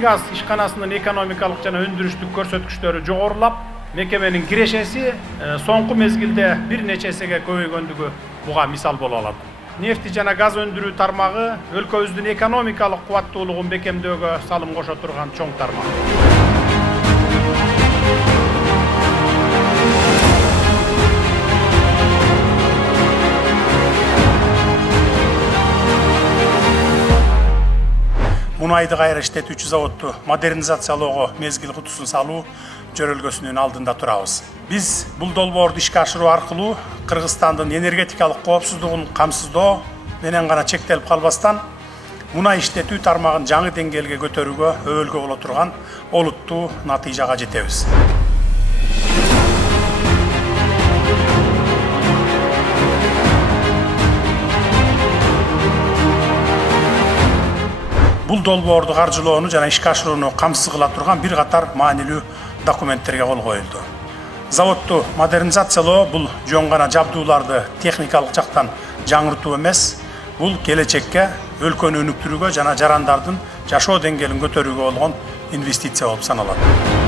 Энергетикалык ишканасынын экономикалык жана өндүрүштүк көрсөткүчтөрү жогорулап, мекеменин кирешеси соңку мезгилде бир нече эсеге көбөйгөндүгү буга мисал боло алат. Нефти жана газ өндүрүү тармагы өлкөбүздүн экономикалык кубаттуулугун бекемдөөгө салым кошо турган чоң тармак. Мунайды кайра иштетүүчү заводду модернизациялоого мезгил кутусун салуу жөрөлгөсүнүн алдында турабыз. Биз бул долбоорду ишке ашыруу аркылуу Кыргызстандын энергетикалык коопсуздугун камсыздоо менен гана чектелип калбастан, мунай иштетүү тармагын жаңы деңгээлге көтөрүүгө өбөлгө боло турган олуттуу натыйжага жетебиз. Бул долбоорду каржылоону жана ишке ашырууну камсыз кыла турган бир катар маанилүү документтерге кол коюлду. Заводду модернизациялоо бул жөн гана жабдууларды техникалык жактан жаңыртуу эмес, бул келечекке өлкөнү өнүктүрүүгө жана жарандардын жашоо деңгээлин көтөрүүгө болгон инвестиция болуп саналат.